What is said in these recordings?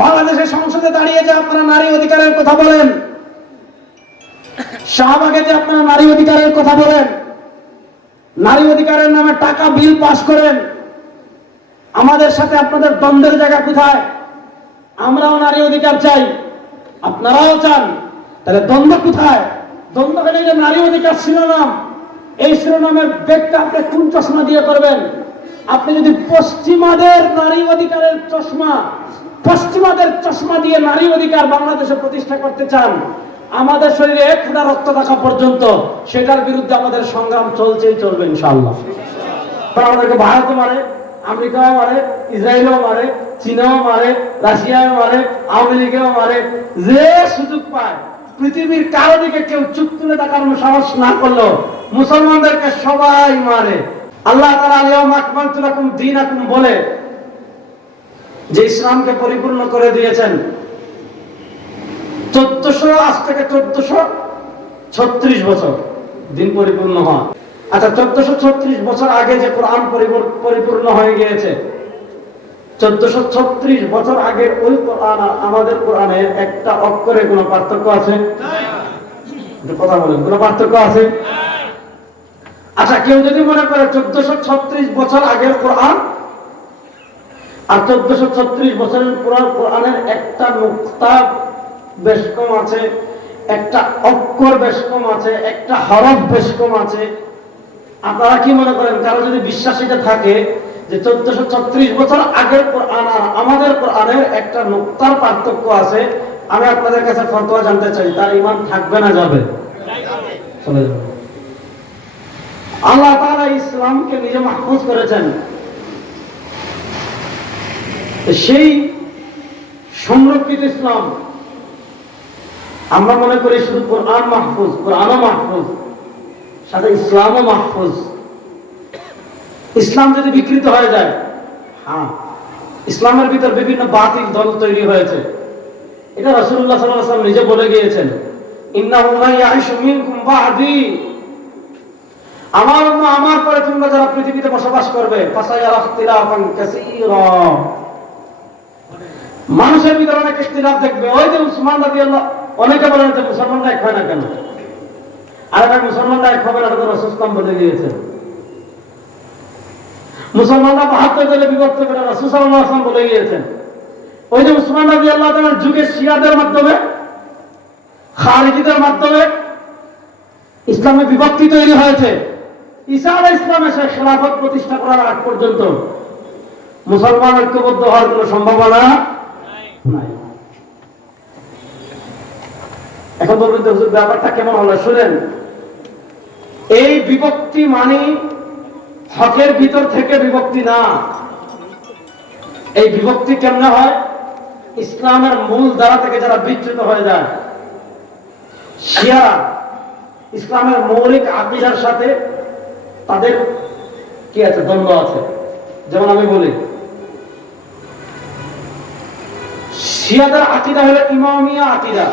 বাংলাদেশের সংসদে দাঁড়িয়ে যে আপনারা নারী অধিকারের কথা বলেন, শাহবাগে যে আপনারা নারী অধিকারের কথা বলেন, নারী অধিকারের নামে টাকা বিল পাস করেন, আমাদের সাথে আপনাদের দ্বন্দ্বের জায়গা কোথায়? আমরাও নারী অধিকার চাই, আপনারাও চান, তাহলে দ্বন্দ্ব কোথায়? দ্বন্দ্ব হলে যে নারী অধিকার শিরোনাম, এই শিরোনামের ব্যাখ্যা আপনি কোন চশমা দিয়ে করবেন? আপনি যদি পশ্চিমাদের নারী অধিকারের চশমা, পশ্চিমাদের চশমা দিয়ে নারী অধিকার বাংলাদেশে প্রতিষ্ঠা করতে চান, আমাদের শরীরে এক ফোঁটা রক্ত থাকা পর্যন্ত সেটার বিরুদ্ধে আমাদের সংগ্রাম চলছেই চলবে ইনশাআল্লাহ। আমাদেরকে ভারতও মারে, আমেরিকাও মারে, ইসরায়েলও মারে, চীনও মারে, রাশিয়াও মারে, আওয়ামী লীগেও মারে, যে সুযোগ পায় পৃথিবীর কারো দিকে কেউ চুপ তুলে তাকানোর সাহস না করলো মুসলমানদেরকে সবাই মারে। আল্লাহ তাআলা আল-ইয়াওমা আকমালতু লাকুম দীনাকুম বলে যে ইসলামকে পরিপূর্ণ করে দিয়েছেন 1400, আজ থেকে 1436 বছর দিন পরিপূর্ণ হয়। আচ্ছা, 1436 বছর আগে যে কোরআন পরিপূর্ণ হয়ে গিয়েছে, 1436 বছর আগের ওই কোরআন আর আমাদের কোরআনের একটা অক্ষরে কোনো পার্থক্য আছে? কথা বলেন, কোনো পার্থক্য আছে? আচ্ছা, কেউ যদি মনে করে 1436 বছর আগের কোরআন আর 1436 বছরের কোরআনের একটা নুকতা বেশ কম আছে, একটা অক্ষর বেশ কম আছে, একটা হরফ বেশ কম আছে, আপনারা কি মনে করেন? কারো যদি বিশ্বাস এটা থাকে যে 1436 বছর আগের কোরআন আর আমাদের কোরআনের একটা নুকতার পার্থক্য আছে, আমি আপনাদের কাছে ফতোয়া জানতে চাই, তার ঈমান থাকবে না যাবে? চলে যাবে। আল্লাহ তাআলা ইসলামকে নিজে মাহফুজ করেছেন, সেই সংরক্ষিত ইসলাম আমরা মনে করি শুধু কোরআন মাহফুজ, কোরআনও মাহফুজ, সাথে ইসলামও মাহফুজ। ইসলাম যদি বিকৃত হয়ে যায়, হ্যাঁ, ইসলামের ভিতর বিভিন্ন বাতিল দল তৈরি হয়েছে, এটা রাসূলুল্লাহ সাল্লাল্লাহু আলাইহি ওয়াসাল্লাম নিজে বলে গিয়েছেন, ইন্নাহু মান ইয়াইশু মিনকুম বা'দি, আমার পরে তোমরা যারা পৃথিবীতে বসবাস করবে, ফাসায়ারা ইখতিলাফান কাসীরা, মানুষের ভিতরে অনেক ইখতিলাফ দেখবে। ওই যে উসমান রাদিয়াল্লাহু, অনেকে বলেন যে মুসলমানরা এক হয় না কেন? আর ভাই, মুসলমানরা এক হবে না, এটা তো রাসূল বলে দিয়েছেন। মুসলমানরা 72 দলে বিভক্ত করে রাসূল সাল্লাল্লাহু আলাইহি ওয়াসাল্লাম বলে গিয়েছেন। ওই যে উসমান রাদিয়াল্লাহু তাআলার যুগে শিয়াদের মাধ্যমে, খারিজিদের মাধ্যমে ইসলামে বিভক্তি তৈরি হয়েছে। ঈসা আলাইহিস সালাম এসে খেলাফত প্রতিষ্ঠা করার আগ পর্যন্ত মুসলমান ঐক্যবদ্ধ হওয়ার কোনো সম্ভাবনা নাই। এখন বলবেন যে হুজুর ব্যাপারটা কেমন হলো? শুনেন, এই বিভক্তি মানে হকের ভিতর থেকে বিভক্তি না। এই বিভক্তি কেমনে হয়? ইসলামের মূল ধারা থেকে যারা বিচ্যুত হয়ে যায়, শিয়া ইসলামের মৌলিক আকীদার সাথে তাদের কি আছে? দ্বন্দ্ব আছে। যেমন আমি বলি, শিয়াদের আকীদা হলো ইমামিয়া আকীদা।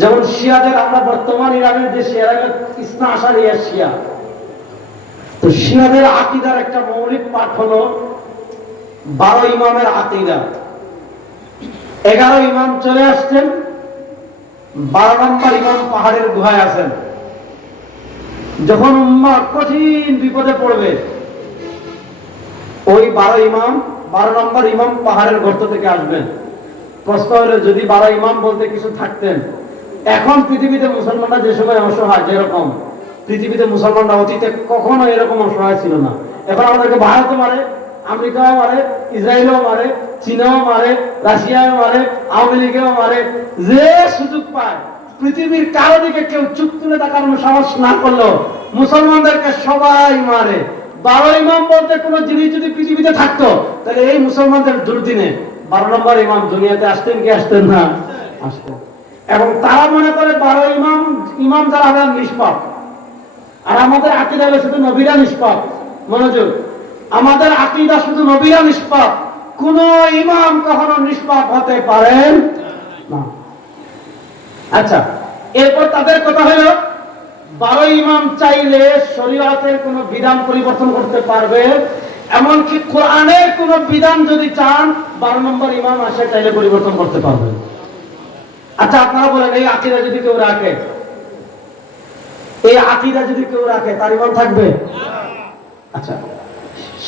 যেমন শিয়াদের, আমরা বর্তমান ইরানের যে শিয়ারা, ইসনা আশারিয়া শিয়া, তো শিয়াদের আকীদার একটা মৌলিক পাঠ হলো 12 ইমামের আকীদা। 11 ইমাম চলে আসছেন, 12 নম্বর ইমাম পাহাড়ের গুহায় আছেন। যখন উম্মাহ কঠিন বিপদে পড়বে, ওই 12 নম্বর ইমাম পাহাড়ের গর্ত থেকে আসবেন। প্রশ্ন হলো, যদি 12 ইমাম বলতে কিছু থাকতেন, এখন পৃথিবীতে মুসলমানরা যে সময় অসহায়, যেরকম পৃথিবীতে মুসলমানরা অতীতে কখনো এরকম অসহায় ছিল না। এখন আমাদেরকে ভারতও মারে, আমেরিকাও মারে, ইসরায়েলও মারে, চীনও মারে, রাশিয়াও মারে, আওয়ামী লীগেও মারে, যে সুযোগ পায় পৃথিবীর কারো দিকে কেউ চুপ তুলে তাকানোর সাহস না করলো মুসলমানদেরকে সবাই মারে। 12 ইমাম বলতে কোন জিনিস যদি পৃথিবীতে থাকতো, তাহলে এই মুসলমানদের দুর্দিনে 12 নম্বর ইমাম দুনিয়াতে আসতেন কি আসতেন না? আসতেন। এবং তারা মনে করে 12 ইমাম যারা আমরা নিষ্পাপ, আর আমাদের আকীদা হলো শুধু নবীরা নিষ্পাপ। মনোযোগ, আমাদের আকীদা শুধু নবীরা নিষ্পাপ, কোন ইমাম কখনো নিষ্পাপ হতে পারেন না। আচ্ছা, এরপর তাদের কথা হলো 12 ইমাম চাইলে শরীয়তের কোন বিধান পরিবর্তন করতে পারবে এমনকি কোরআনের কোন বিধান যদি চান 12 নম্বর ইমাম আসে চাইলে পরিবর্তন করতে পারবেন। আচ্ছা আপনারা বলেন, এই আকীদা যদি কেউ রাখে, এই আকীদা যদি কেউ রাখে তার ইমান থাকবে? আচ্ছা,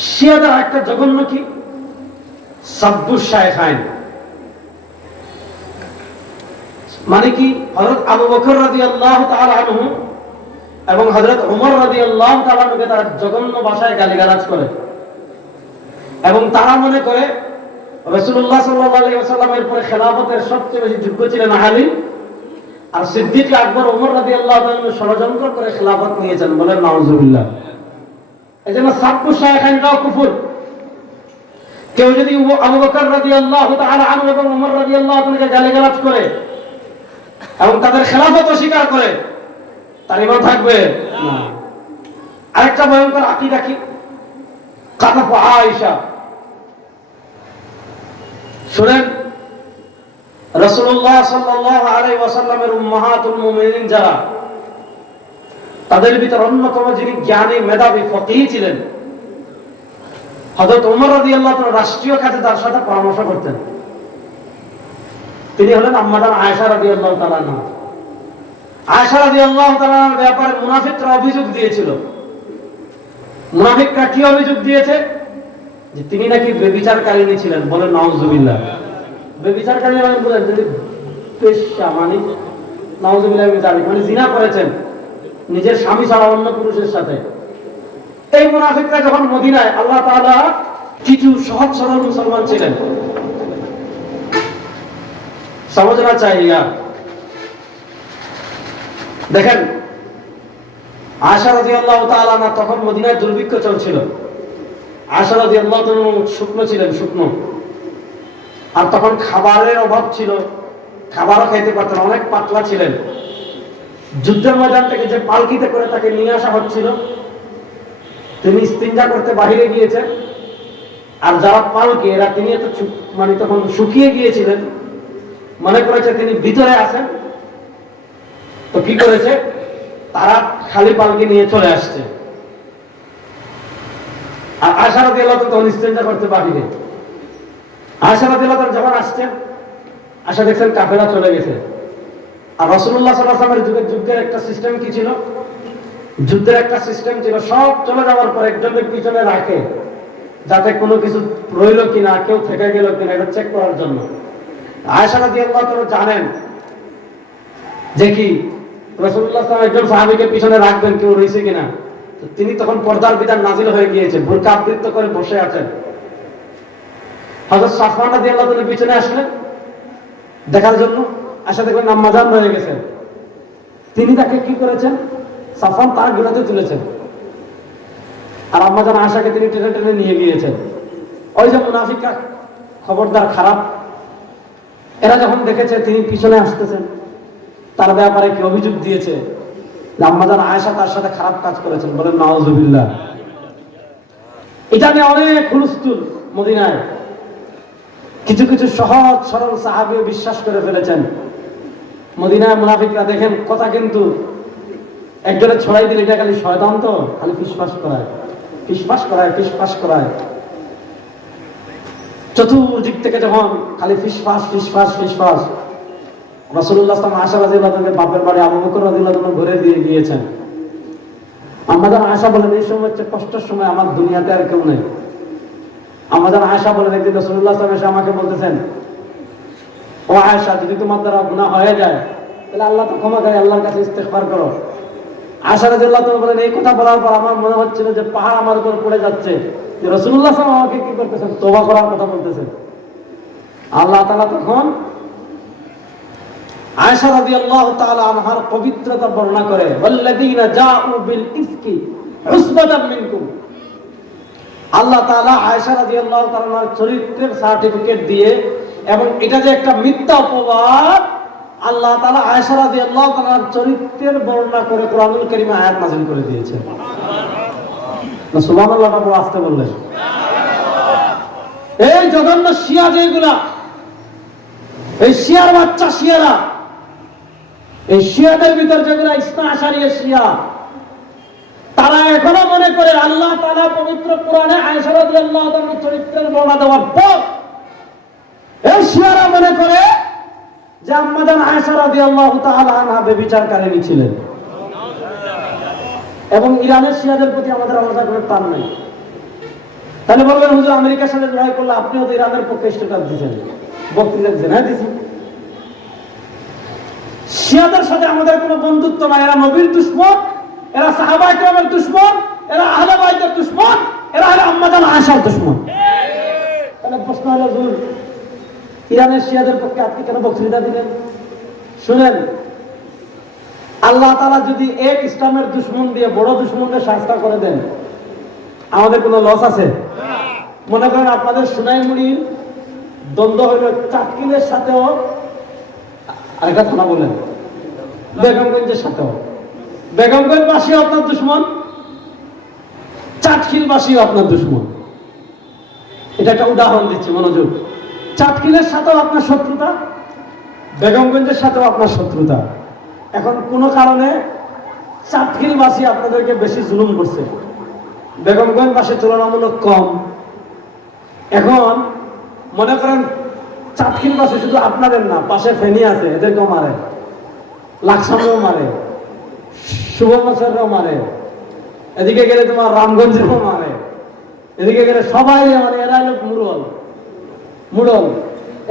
শিয়াদের একটা জঘন্য কি সাব্বুস শাইখাইন, মানে কি হযরত আবু বকর রাদিয়াল্লাহু তাআলা আনহু এবং হযরত ওমর রাদিয়াল্লাহু তাআলা আনহুকে তারা জঘন্য ভাষায় গালিগালাজ করে এবং তারা মনে করে রাসূলুল্লাহ সাল্লাল্লাহু আলাইহি ওয়াসাল্লামের পরে খেলাফতের সবচেয়ে বেশি যোগ্য ছিলেন আলী, আর সিদ্দিক আকবর ওমর রাদিয়াল্লাহু তাআলা আনহু ষড়যন্ত্র করে খেলাফত নিয়েছেন, বলেন নাউজুবিল্লাহ। এজন্য সাব্বুস শাইখাইনটাও কুফর। কেউ যদি আবু বকর রাদিয়াল্লাহু তাআলা আনহু এবং ওমর রাদিয়াল্লাহু তাআলা আনহুকে গালিগালাজ করে এবং তাদের খেলাফত অস্বীকার করে, তার ঈমান থাকবে না। আরেকটা ভয়ঙ্কর আকীদা কি কাযাফ আয়েশা। শুনেন, রাসূলুল্লাহ সাল্লাল্লাহু আলাইহি ওয়াসাল্লামের উম্মাহাতুল মুমিনিন যারা, তাদের ভিতর অন্যতম যিনি জ্ঞানী মেধাবী ফকিহ ছিলেন, হযরত ওমর রাদিয়াল্লাহু তাআলা রাষ্ট্রীয় কাজে তার সাথে পরামর্শ করতেন। তিনি হলেন আম্মা জান আয়েশা রাদিয়াল্লাহু তাআলা আনহা। আয়েশা রাদিয়াল্লাহু তাআলার ব্যাপারে মুনাফিকরা অভিযোগ দিয়েছিল। মুনাফিকরা কি অভিযোগ দিয়েছে? যে তিনি নাকি ব্যভিচারকারিণী ছিলেন, বলেন নাউজুবিল্লাহ। ব্যভিচারকারিণী মানে বলেন যদি পেশা, মানে নাউজুবিল্লাহ মানে জিনা করেছেন নিজের স্বামী ছাড়া অন্য পুরুষের সাথে। এই মুনাফিকরা যখন মদিনায়, আল্লাহ তাআলা কিছু সহজ সরল মুসলমান ছিলেন, সমঝনা চাহিয়ে। দেখেন, আয়েশা রাদিয়াল্লাহু তাআলা আনহা তখন মদিনায় দুর্ভিক্ষ চলছিল। আয়েশা রাদিয়াল্লাহু তাআলা শুকনো ছিলেন, শুকনো, আর তখন খাবারের অভাব ছিল, খাবারও খাইতে পারতেন, অনেক পাতলা ছিলেন। যুদ্ধের ময়দান থেকে যে পালকিতে করে তাকে নিয়ে আসা হচ্ছিল, তিনি ইস্তিনজা করতে বাহিরে গিয়েছেন, আর যারা পালকি এরা, তিনি এত মানে তখন শুকিয়ে গিয়েছিলেন, মনে করেছে তিনি ভিতরে আছেন, তো কি করেছে, তারা খালি পালকি নিয়ে চলে আসছে। আর আয়েশা রাদিয়াল্লাহু তাআলা তখন ইস্তিনজা করতে বাহিরে। আয়েশা রাদিয়াল্লাহু তাআলা যখন আসছেন, আয়েশা দেখছেন কাফেরা চলে গেছে। আর রাসূলুল্লাহ সাল্লাল্লাহু আলাইহি ওয়াসাল্লামের যুগের একটা সিস্টেম কি ছিল, যুদ্ধের একটা সিস্টেম ছিল, সব চলে যাওয়ার পর একজনকে পিছনে রাখে, যাতে কোনো কিছু রইল কিনা, কেউ থেকে গেল কিনা, এটা চেক করার জন্য। আয়েশা রাদিয়াল্লাহু তাআলা জানেন যে কি রাসূলুল্লাহ সাল্লাল্লাহু আলাইহি ওয়াসাল্লাম একজন সাহাবীকে পিছনে রাখবেন কেউ রইছে কিনা। তিনি তখন পর্দার বিধান নাযিল হয়ে গিয়েছে, বোরকা আবৃত করে বসে আছেন। হযরত সাফওয়ান রাদিয়াল্লাহু তাআলা পিছনে আসলেন দেখার জন্য, আশা দেখবেন আম্মা জান রয়ে গেছেন। তিনি তাকে কি করেছেন, সাফওয়ান তার গিলাতে তুলেছেন, আর আম্মা জান আয়েশাকে তিনি টেনে টেনে নিয়ে গিয়েছেন। ওই যে মুনাফিকরা খবরদার খারাপ, এরা যখন দেখেছে তিনি পিছনে আসতেছেন, তার ব্যাপারে কি অভিযোগ দিয়েছে যে আম্মা জান আয়েশা তার সাথে খারাপ কাজ করেছেন, বলেন নাউজুবিল্লাহ। এটা নিয়ে অনেক হুলস্থুল মদিনায়। কিছু কিছু সহজ সরল সাহাবী বিশ্বাস করে ফেলেছেন। মদিনায় মুনাফিকরা দেখেন কথা কিন্তু একজনে ছড়াই দিলে এটা খালি শয়তান, তো খালি ফিসফাস করায়, ফিসফাস করায়, ফিসফাস করায়। চতুর্দিক থেকে যখন খালি ফিসফাস ফিসফাস ফিসফাস, রাসূলুল্লাহ সাল্লাল্লাহু আলাইহি ওয়াসাল্লাম আয়েশা রাদিয়াল্লাহু তাআলাকে বাপের বাড়ি আবু বকর রাদিয়াল্লাহু তাআলা ঘুরে দিয়ে গিয়েছেন। আমাদের আয়েশা বলেন এই সময় হচ্ছে কষ্টের সময়, আমার দুনিয়াতে আর কেউ নেই। আমাদের আয়েশা বলেন একদিন রাসূলুল্লাহ সাল্লাল্লাহু আলাইহি ওয়াসাল্লাম আমাকে বলতেছেন, ও আয়েশা, যদি তোমার দ্বারা গুনাহ হয়ে যায় তাহলে আল্লাহ তো ক্ষমা করে, আল্লাহর কাছে ইস্তেগফার করো। আয়েশা রাদিয়াল্লাহু তাআলা বলেন এই কথা বলার পর আমার মনে হচ্ছিল যে পাহাড় আমার উপর পড়ে যাচ্ছে, যে রাসূলুল্লাহ সাল্লাল্লাহু আলাইহি ওয়াসাল্লাম আমাকে কি করতেছেন, তওবা করার কথা বলতেছেন। আল্লাহ তাআলা তখন আয়েশা রাদিয়াল্লাহু তাআলা আনহার পবিত্রতা বর্ণনা করে, ওয়াল্লাযীনা জাউ বিল ইফকি উসবাতাম মিনকুম। আল্লাহ তাআলা আয়েশা রাদিয়াল্লাহু তাআলার চরিত্রের সার্টিফিকেট দিয়ে, এবং এটা যে একটা মিথ্যা অপবাদ, আল্লাহ তাআলা আয়েশা রাদিয়াল্লাহু তাআলার চরিত্রের বর্ণনা করে কোরআনুল কারীমে আয়াত নাযিল করে দিয়েছেন। সুবহানাল্লাহ, বড় আস্তে বললেন। এই জঘন্য শিয়া যেগুলা, এই শিয়ার বাচ্চা শিয়ারা, এই শিয়াদের ভিতর যেগুলা ইসনা আশারিয়া শিয়া, তারা এখনো মনে করে আল্লাহ তাআলা পবিত্র কোরআনে আয়েশা রাদিয়াল্লাহু তাআলার চরিত্রের বর্ণনা দেওয়ার পর এই শিয়ারা মনে করে যে আম্মাজান আয়েশা রাদিয়াল্লাহু তাআলা আনহা ব্যভিচারকারিণী ছিলেন। এবং ইরানের শিয়াদের প্রতি আমাদের আলাদা করে টান নাই। তাহলে বলবেন হুজুর আমেরিকার সাথে লড়াই করলে আপনিও তো ইরানের পক্ষে স্টেটাস দিচ্ছেন, বক্তৃতা দিচ্ছেন। হ্যাঁ দিচ্ছি। শিয়াদের সাথে আমাদের কোনো বন্ধুত্ব নাই। এরা নবীর দুশমন, এরা সাহাবা ইকরামের দুশমন, এরা আহলে বাইতের দুশমন, এরা হলো আম্মাজান আয়েশার দুশমন। তাহলে প্রশ্ন হলো হুজুর ইরানের শিয়াদের পক্ষে আপনি কেন বক্তৃতা দিলেন? শুনেন, আল্লাহ তাআলা যদি এক ইসলামের দুশমন দিয়ে বড় দুশমনদের শাস্তা করে দেন, আমাদের কোনো লস আছে? মনে করেন আপনাদের সোনাইমুড়ির দ্বন্দ্ব হইল চাটকিলের সাথেও আরেকটা থানা বলেন, বেগমগঞ্জের সাথেও। বেগমগঞ্জবাসীও আপনার দুশমন, চাটখিলবাসীও আপনার দুশমন। এটা একটা উদাহরণ দিচ্ছি, মনোযোগ। চাটখিলের সাথেও আপনার শত্রুতা, বেগমগঞ্জের সাথেও আপনার শত্রুতা। এখন কোনো কারণে চাটখিলবাসী আপনাদেরকে বেশি জুলুম করছে, বেগমগঞ্জবাসী তুলনামূলক কম। এখন মনে করেন চাটখিলবাসী শুধু আপনাদের না, পাশে ফেনী আছে, এদেরকেও মারে, লাকসামেও মারে, সুবর্ণচরেও মারে, এদিকে গেলে তোমার রামগঞ্জেও মারে, এদিকে গেলে সবাই মানে এরা হলো মুড়ল,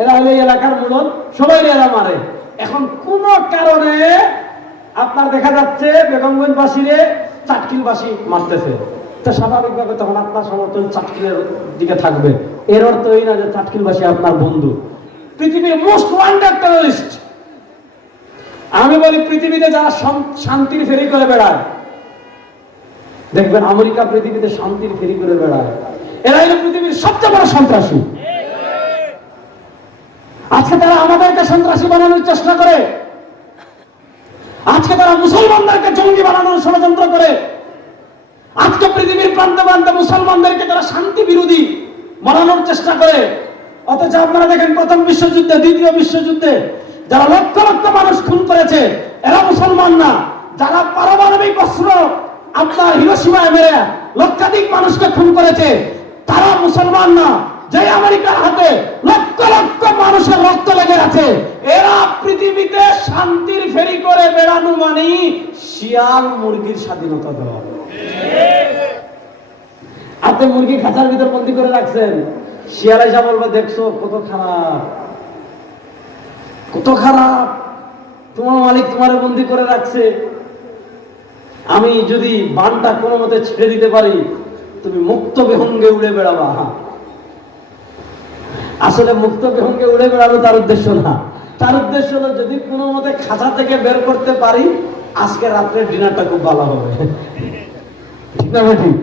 এরা হলো এলাকার মুড়ল, সবাই এরা মারে। এখন কোন কারণে আপনার দেখা যাচ্ছে বেগমগঞ্জবাসীরে চাটখিলবাসী মারতেছে, তো স্বাভাবিকভাবে তখন আপনার সমর্থন চাটখিলের দিকে থাকবে। এর অর্থ এই না যে চাটখিলবাসী আপনার বন্ধু। পৃথিবীর মোস্ট ওয়ান্টেড টেররিস্ট, আমি বলি পৃথিবীতে যারা শান্তির ফেরি করে বেড়ায়, দেখবেন আমেরিকা পৃথিবীতে শান্তির ফেরি করে বেড়ায়, এরা হলো পৃথিবীর সবচেয়ে বড় সন্ত্রাসী। আজকে তারা আমাদেরকে সন্ত্রাসী বানানোর চেষ্টা করে, আজকে তারা মুসলমানদেরকে জঙ্গি বানানোর ষড়যন্ত্র করে, আজকে পৃথিবীর প্রান্তে প্রান্তে মুসলমানদেরকে তারা শান্তি বিরোধী বানানোর চেষ্টা করে। অথচ আপনারা দেখেন প্রথম বিশ্বযুদ্ধে, দ্বিতীয় বিশ্বযুদ্ধে যারা লক্ষ লক্ষ মানুষ খুন করেছে এরা মুসলমান না। যারা পারমাণবিক অস্ত্র আপনার হিরোশিমায় মেরে লক্ষাধিক মানুষকে খুন করেছে তারা মুসলমান না। যে আমেরিকার হাতে লক্ষ লক্ষ মানুষের রক্ত লেগে আছে, এরা পৃথিবীতে শান্তির ফেরি করে বেড়ানো মানে শিয়াল মুরগির স্বাধীনতা দেওয়া। আপনি মুরগি খাঁচার ভিতর বন্দি করে রাখছেন, শিয়াল এসে বলবে দেখছো কত খারাপ, কত খারাপ, তোমার মালিক তোমারে বন্দি করে রাখছে, আমি যদি বানটা কোনো মতে ছেড়ে দিতে পারি তুমি মুক্ত বিহঙ্গে উড়ে বেড়াবা। আসলে মুক্ত বিহঙ্গে উড়ে বেড়ানো তার উদ্দেশ্য না, তার উদ্দেশ্য হলো যদি কোনো মতে খাঁচা থেকে বের করতে পারি আজকে রাত্রে ডিনারটা খুব ভালো হবে। ঠিক না ভাই? ঠিক।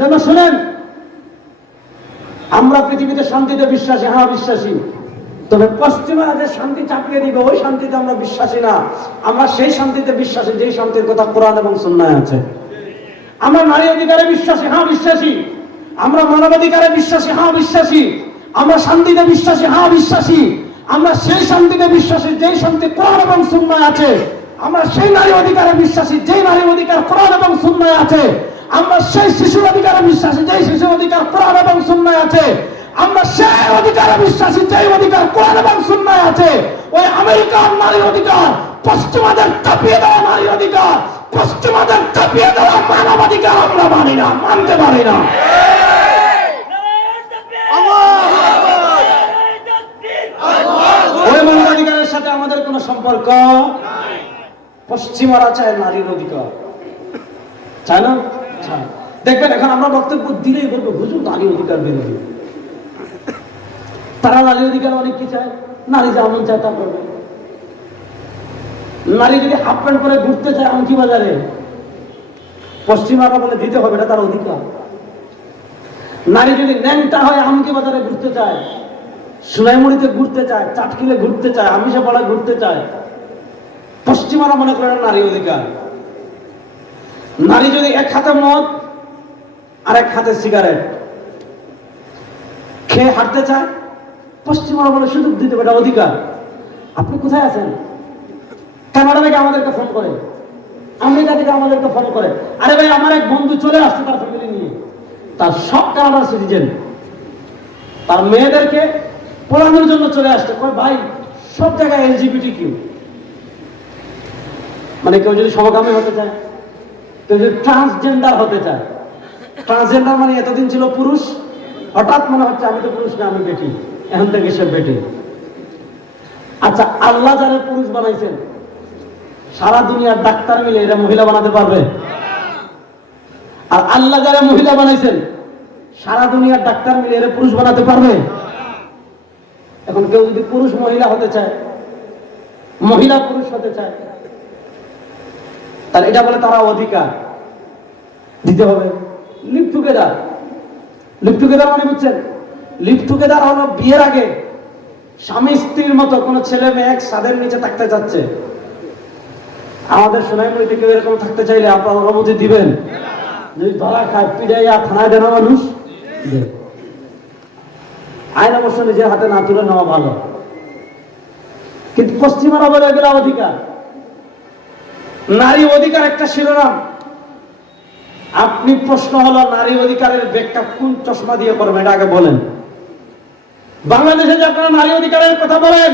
জন্য শুনেন, আমরা পৃথিবীতে শান্তিতে বিশ্বাসী, হ্যাঁ বিশ্বাসী, তবে পশ্চিমারা যে শান্তি চাপিয়ে দিবে ওই শান্তিতে আমরা বিশ্বাসী না। আমরা সেই শান্তিতে বিশ্বাসী যেই শান্তির কথা কোরআন এবং সুন্নাহয় আছে। আমরা নারী অধিকারে বিশ্বাসী, হ্যাঁ বিশ্বাসী। আমরা মানবাধিকারে বিশ্বাসী, হ্যাঁ বিশ্বাসী। আমরা শান্তিতে বিশ্বাসী, হ্যাঁ বিশ্বাসী। আমরা সেই শান্তিতে বিশ্বাসী যেই শান্তি কোরআন এবং সুন্নাহয় আছে। আমরা সেই নারী অধিকারে বিশ্বাসী যেই নারী অধিকার কোরআন এবং সুন্নাহয় আছে। আমরা সেই শিশুর অধিকারে বিশ্বাসী যেই শিশু অধিকার কোরআন এবং সুন্নাহয় আছে। আমরা সেই অধিকারে বিশ্বাসী যেই অধিকার কোরআন এবং সুন্নাহয় আছে। ওই আমেরিকার নারী অধিকার, পশ্চিমাদের চাপিয়ে দেওয়া নারী অধিকার, পশ্চিমাদের চাপিয়ে দেওয়া মানবাধিকার আমরা মানি না, মানতে পারি না। ওই মানবাধিকারের সাথে আমাদের কোনো সম্পর্ক। পশ্চিমারা চায় নারীর অধিকার, চায় না? চায়। দেখবেন এখন আমরা বক্তব্য দিলেই বলবো হুজুর নারী অধিকার বিরোধী। তারা নারী অধিকার অনেক কি চায়, নারী যেমন চায় তা করবে। নারী যদি হাফ প্যান্ট করে ঘুরতে চায় আমকি বাজারে, পশ্চিমারা বলে দিতে হবে, এটা তার অধিকার। নারী যদি ন্যাংটা হয় আমকি বাজারে ঘুরতে চায়, সোনাইমুড়িতে ঘুরতে চায়, চাটখিলে ঘুরতে চায়, আমিষে বলা ঘুরতে চায়, পশ্চিমারা মনে করেন নারী অধিকার। নারী যদি এক হাতে মদ আর এক হাতে সিগারেট খেয়ে হাঁটতে চায়, পশ্চিমারা বলে সুযোগ দিতে হবে, এটা অধিকার। আপনি কোথায় আছেন? কানাডা থেকে আমাদেরকে ফোন করে, আমেরিকা থেকে আমাদেরকে ফলো করে। আরে ভাই, আমার এক বন্ধু চলে আসছে তার ফ্যামিলি নিয়ে, তার সব কানাডার সিটিজেন, তার মেয়েদেরকে পড়ানোর জন্য চলে আসছে। কয় ভাই, সব জায়গায় এলজিবিটি কিউ, মানে কেউ যদি সমকামী হতে চায়, কেউ যদি ট্রান্সজেন্ডার হতে চায়। ট্রান্সজেন্ডার মানে এতদিন ছিল পুরুষ, হঠাৎ মনে হচ্ছে আমি তো পুরুষ না, আমি বেটি, এখন থেকে সে বেটি। আচ্ছা, আল্লাহ যারা পুরুষ বানাইছেন, সারা দুনিয়ার ডাক্তার মিলে এরা মহিলা বানাতে পারবে? আর আল্লাহ যারা মহিলা বানাইছেন, সারা দুনিয়ার ডাক্তার মিলে এরা পুরুষ বানাতে পারবে? এখন কেউ যদি পুরুষ মহিলা হতে চায়, মহিলা পুরুষ হতে চায়, তাহলে এটা বলে তারা অধিকার দিতে হবে। লিভ টুগেদার, লিভ টুগেদার মানে বুঝছেন? লিভ টুগেদার হলো বিয়ের আগে স্বামী স্ত্রীর মতো কোন ছেলে মেয়ে এক ছাদের নিচে থাকতে চাচ্ছে। আমাদের সোনাইমুড়িতে কেউ এরকম থাকতে চাইলে আপনারা অনুমতি দিবেন? যদি ধরা খায়, পিড়াইয়া থানায় দেওয়া মানুষ, আইন অবশ্য নিজের হাতে না তুলে নেওয়া ভালো, কিন্তু পশ্চিমারা বলে এগুলো অধিকার। নারী অধিকার একটা শিরোনাম। আপনি প্রশ্ন হলো নারী অধিকারের ব্যাখ্যা কোন চশমা দিয়ে করবেন, এটা আগে বলেন। বাংলাদেশে যে আপনারা নারী অধিকারের কথা বলেন,